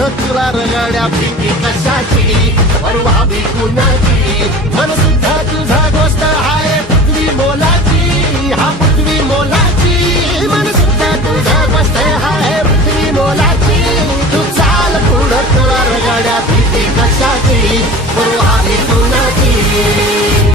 चाल तुला रगाड्या भीती कशाची परवाबी कुणाची? मन सुद्धा तुझा गोष्ट आहे पृथ्वी मोलाची. हा पृथ्वी मोलाची. मन सुद्धा तुझा गोष्ट आहे पृथ्वी मोलाची. तू चाल पुढं तुला रगाड्या भीती कशाची?